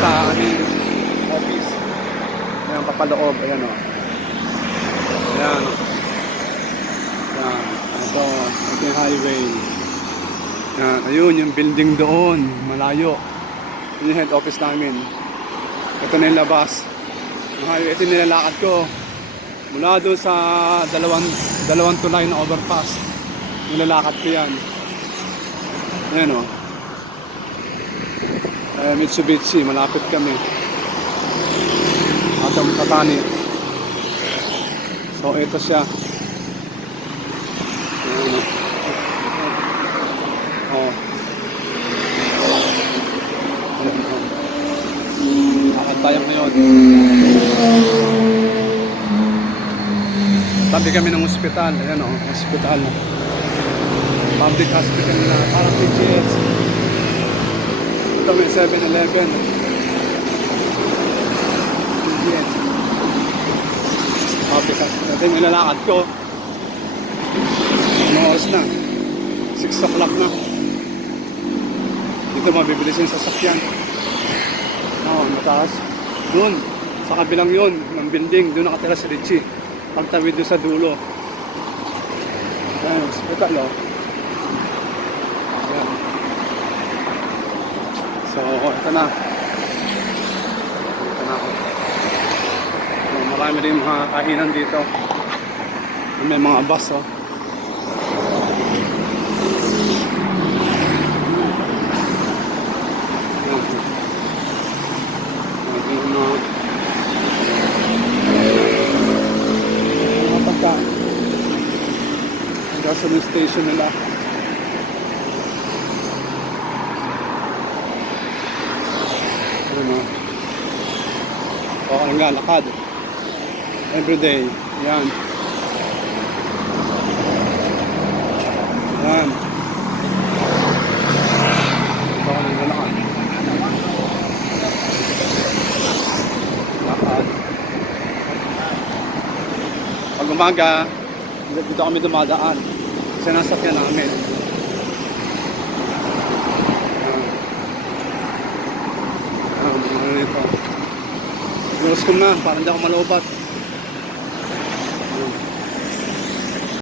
sa aming office. Ayan, papaloob. Ayan o. Ayan. Ayan. Ito yung highway. Ayan. Ayun, yung building doon. Malayo. Yun yung head office namin. Ito na yung labas. Yung highway, ito yung nilalakad ko. Mula doon sa dalawang tulay na overpass. Nilalakad ko yan. Ayan o. Mitsubishi, malapit kami. Atang Katani. So ito siya. Ayan o. Oh. Lakad tayo ngayon. Tabi kami ng ospital. Ayan o, ospital. Public hospital na, parang PGS. Ito may 7-Eleven. PGS. Public hospital. Ito yung nilalakad ko. Ano oras na? 6 o'clock na. Dito mabibilis yung sasakyan. Oo, mataas. Doon, sa kabilang yun, ng building, doon nakatira si Richie. Pagtawid doon sa dulo. Ayan, hospital o. Ayan. So, ito na. Ito na ako. So, marami rin mga kainan dito. May mga bus o. Gasoline station nila. Ano? Okay nga, lakad. Everyday. Yan. Yan. Ito ka nang lakad. Lakad. Pag umaga, dito kami dumadaan. Sinasakyan namin. Ano ito? Close ko na, parang hindi ako malobat.